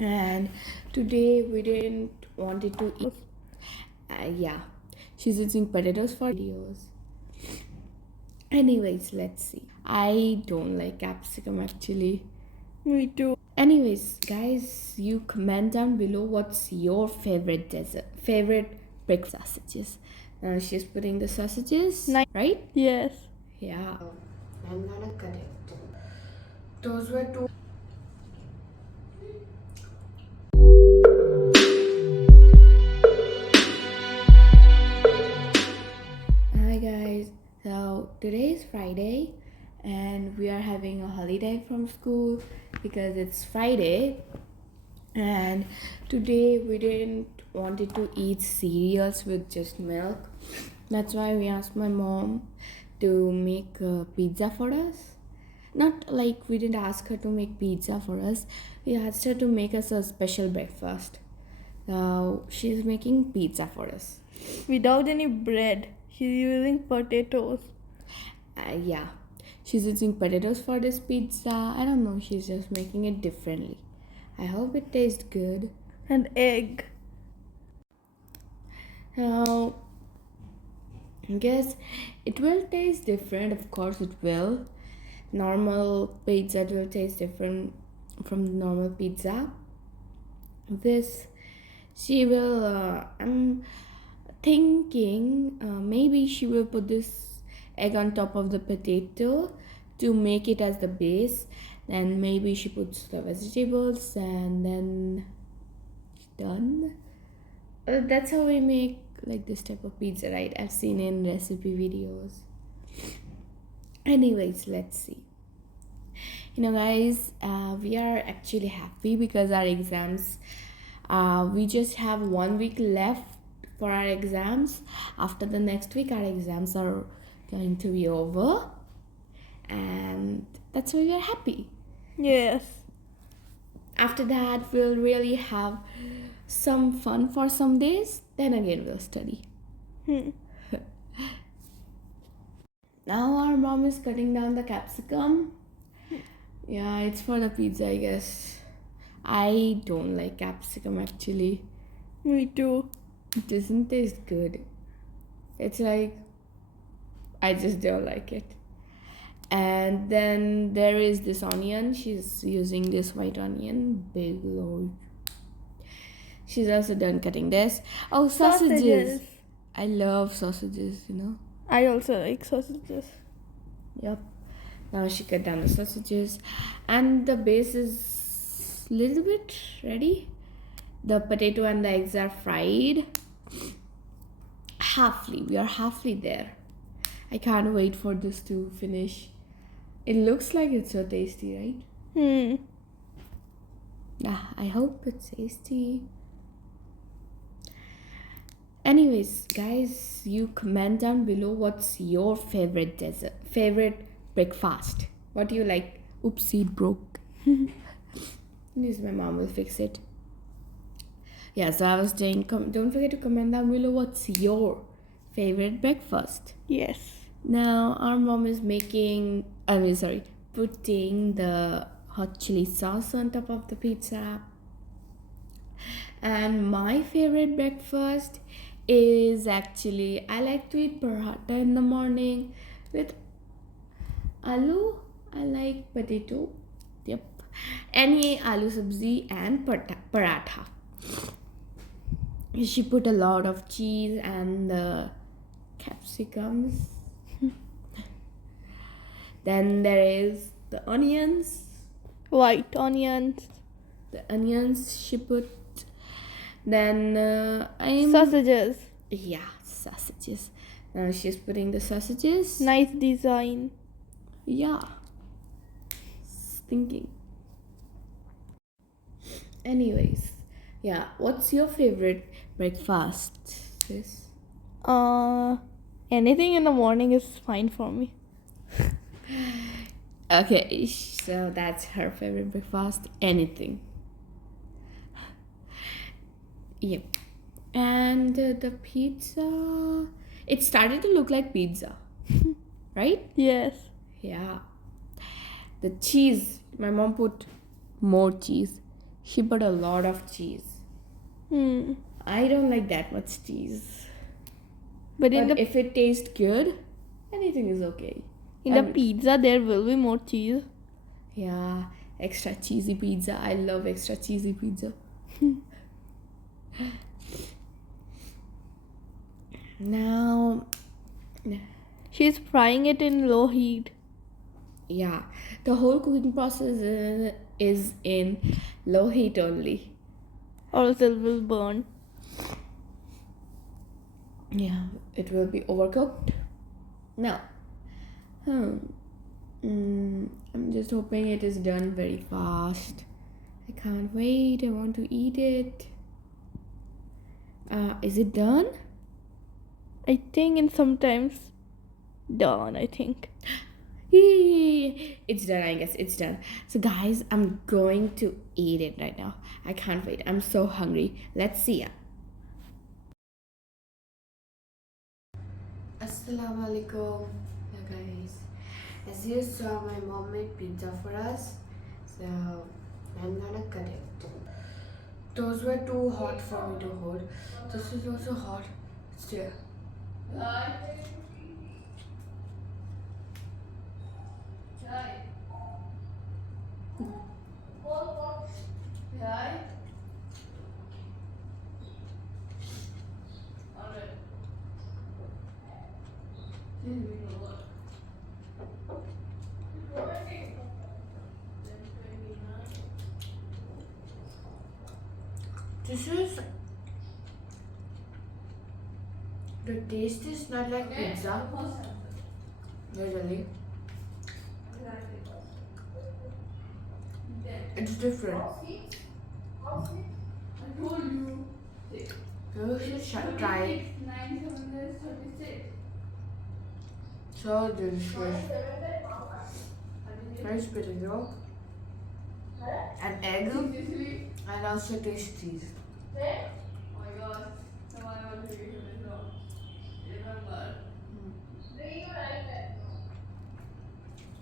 and today we didn't wanted to eat. Yeah, she's using potatoes for videos. Anyways, let's see. I don't like capsicum actually. Me too. Anyways, guys, you comment down below what's your favorite favorite breakfast sausages. Now she's putting the sausages, right? Yes. Yeah. I'm gonna cut it. Those were two. Hi guys. So today is Friday and we are having a holiday from school because it's Friday, and today we didn't wanted to eat cereals with just milk. That's why we asked my mom to make pizza for us. Not like we didn't ask her to make pizza for us, we asked her to make us a special breakfast. Now she's making pizza for us. Without any bread. She's using potatoes. Yeah, she's using potatoes for this pizza. I don't know, she's just making it differently. I hope it tastes good. And egg. Now, I guess it will taste different. Of course, it will. Normal pizza will taste different from normal pizza. This, she will. I'm thinking maybe she will put this egg on top of the potato to make it as the base. Then maybe she puts the vegetables and then done. That's how we make like this type of pizza, right? I've seen in recipe videos. Anyways, let's see. Guys, we are actually happy because our exams, we just have 1 week left for our exams. After the next week our exams are going to be over, and that's why we are happy. Yes. After that we'll really have some fun for some days, then again we'll study. Now our mom is cutting down the capsicum. Yeah, it's for the pizza, I guess. I don't like capsicum actually. Me too. It doesn't taste good. It's like, I just don't like it. And then there is this onion. She's using this white onion. Big lord. She's also done cutting this. Oh, sausages. I love sausages, I also like sausages. Yep. Now she cut down the sausages, and the base is a little bit ready. The potato and the eggs are fried. Halfly. We are halfly there. I can't wait for this to finish. It looks like it's so tasty, right? Yeah, I hope it's tasty. Anyways, guys, you comment down below what's your favorite favorite breakfast. What do you like? Oopsie, it broke. This, my mom will fix it. Yeah, so I was saying, don't forget to comment down below what's your favorite breakfast. Yes. Now our mom is putting the hot chili sauce on top of the pizza. And my favorite breakfast is actually, I like to eat paratha in the morning with aloo. I like potato. Yep. Any aloo sabzi and paratha. She put a lot of cheese and the capsicums. Then there is the onions. White onions. The onions she put. Then sausages. Yeah, sausages. Now she's putting the sausages. Nice design. Yeah. Thinking. Anyways, yeah. What's your favorite breakfast, sis? Anything in the morning is fine for me. Okay, so that's her favorite breakfast. Anything. Yep. And the pizza, it started to look like pizza, right? Yes. Yeah. The cheese, my mom put more cheese. She put a lot of cheese. Hmm. I don't like that much cheese. But in But the if it tastes good, anything is okay. in the pizza there will be more cheese. Yeah, extra cheesy pizza. I love extra cheesy pizza. Now, She's frying it in low heat. yeah, the whole cooking process is in low heat only. Or else it will burn. Yeah, it will be overcooked. Now, I'm just hoping it is done very fast. I can't wait. I want to eat it. Is it done? I think in sometimes done, I think. It's done, I guess. It's done. So, guys, I'm going to eat it right now. I can't wait. I'm so hungry. Let's see. Assalamu alaikum. Yeah, guys. As you saw, my mom made pizza for us. So, I'm gonna cut it. Those were too hot for me to hold. This is also hot. Still. This is the taste is not like pizza. Usually, it's different. You should try it. So delicious. Very potato, an egg, and also taste cheese.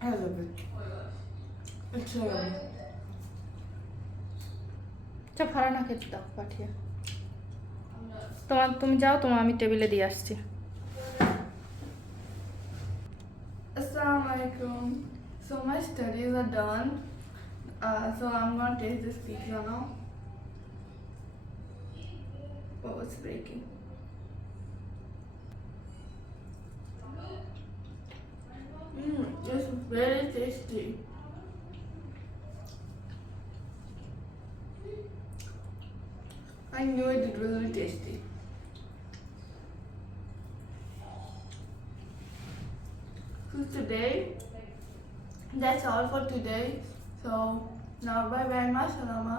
I love it. It's so yummy. ফারানা খেতে দাও পাঠিয়ে তুমি যাও আমি টেবিলে দিয়ে আসছি Assalamu alaikum. So my studies are done. So I'm gonna taste this pizza now. Oh, it's breaking. It's very tasty. I knew it was really tasty. So today, that's all for today. So now bye bye, ma salama.